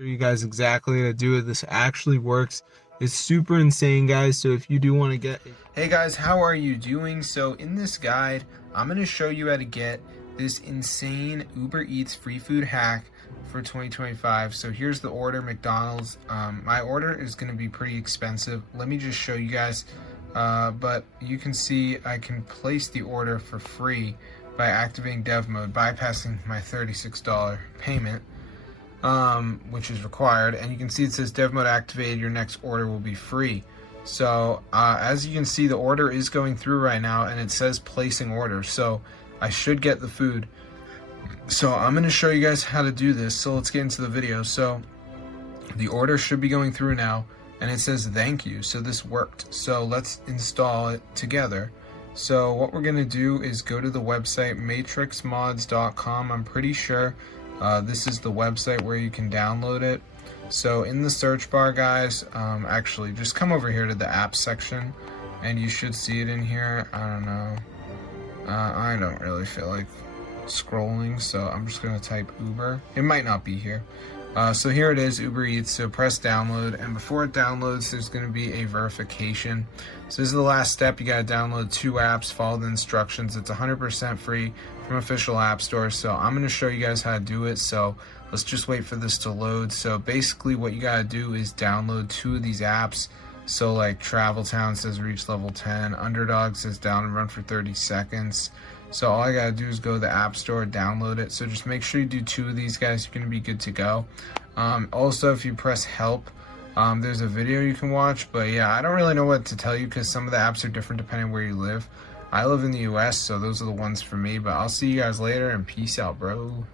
Show you guys exactly how to do it. This actually works. It's super insane, guys. So if you do want to get, hey guys, how are you doing? So in this guide, I'm going to show you how to get this insane Uber Eats free food hack for 2025. So here's the order, McDonald's. My order is going to be pretty expensive. Let me just show you guys. But you can see I can place the order for free by activating dev mode, bypassing my $36 payment, which is required. And you can see it says dev mode activated, your next order will be free. So as you can see, the order is going through right now and it says placing order, so I should get the food. So I'm going to show you guys how to do this, so let's get into the video. So the order should be going through now and it says thank you, so this worked. So let's install it together. So what we're going to do is go to the website matrixmods.com. I'm pretty sure this is the website where you can download it. So in the search bar, guys, actually just come over here to the app section and you should see it in here. I don't know, I don't really feel like scrolling, so I'm just going to type Uber. It might not be here. So here it is, Uber Eats. So press download, and before it downloads there's going to be a verification. So this is the last step. You got to download 2 apps, follow the instructions. It's 100% free from official app stores. So I'm going to show you guys how to do it, so let's just wait for this to load. So basically what you got to do is download 2 of these apps. So like Travel Town says reach level 10, Underdog says down and run for 30 seconds. So all I gotta do is go to the app store, download it. So just make sure you do 2 of these, guys. You're gonna be good to go. Also, if you press help, there's a video you can watch. But yeah, I don't really know what to tell you because some of the apps are different depending on where you live. I live in the US, so those are the ones for me. But I'll see you guys later, and peace out, bro.